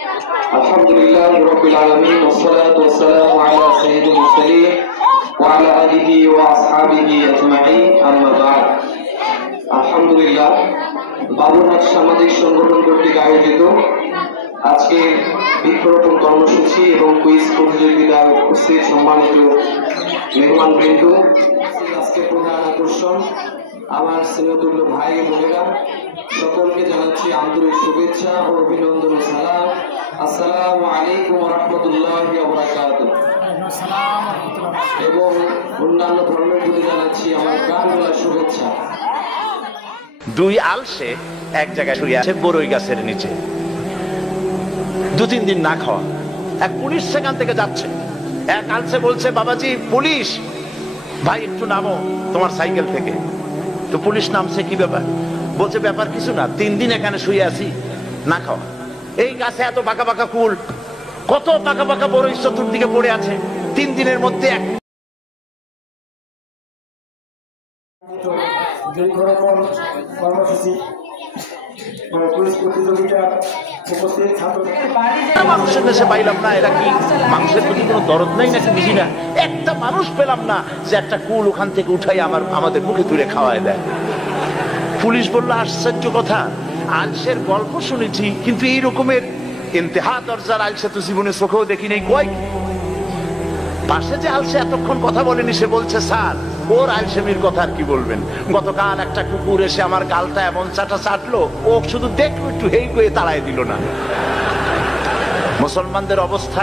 আলহামদুলিল্লাহ রাব্বিল আলামিন ওয়াসসালাতু ওয়াসসালামু আলা সাইয়্যিদিল মুরসালিন ওয়া আলা আলিহি ওয়া আসহাবিহি আজমাইন আম্মা বা'দ। আলহামদুলিল্লাহ, বাবুরহাট সামাজিক সংগঠন কর্তৃক আয়োজিত আজকে বৃক্ষরোপণ কর্মসূচি এবং কুইজ প্রতিযোগিতার উপস্থিত সম্মানিত মেহমানবৃন্দ, আজকে প্রধান আকর্ষণ আমার স্নেহতুল্য ভাই বোনেরা, সকলকে জানাচ্ছি আন্তরিক শুভেচ্ছা ও অভিনন্দন ও সালাম। আসসালামু আলাইকুম ওয়া রাহমাতুল্লাহি ওয়া বারাকাতুহু। এবং অন্যান্য ধর্মের প্রতি জানাচ্ছি আমার প্রাণঢালা শুভেচ্ছা। দুই আলসে এক জায়গায় শুয়ে আছে বড়ই গাছের নিচে, 2-3 দিন না খাওয়া। এক পুলিশ সেখান থেকে যাচ্ছে, এক আলসে বলছে, বাবাজি পুলিশ, ভাই একটু নামো তোমার সাইকেল থেকে। তো পুলিশ নামছে, কি ব্যাপার? বলছে ব্যাপার কিছু না, 3 দিন এখানে শুয়ে আছি না খাওয়া। এই গাছে এত পাকা পাকা কুল, কত পাকা পাকা বড়ই চতুর্দিকে পড়ে আছে, 3 দিনের মধ্যে এক কর্মসূচি মানুষের দেশে পাইলাম না। এরা কি মানুষের প্রতি কোনো দরদ নাই নাকি বুঝি না। একটা মানুষ পেলাম না যে একটা কুল ওখান থেকে উঠাই আমাদের মুখে তুলে খাওয়ায় দেয়। পুলিশ বললো আশ্চর্য কথা, আলসের গল্প শুনেছি কিন্তু এই রকমের ইন্তেহা দরজার আলসে তো জীবনে চোখেও দেখি নাই। কয় পাশে যে আলসে এতক্ষণ কথা বলেনি, সে বলছে স্যার ওর আলসেমির কথা আর কি বলবেন। গতকাল একটা কুকুর এসে আমার গালটা এমন চাটলো, ও শুধু দেখলো একটু হেই করে তাড়াই দিল না। মুসলমানদের অবস্থা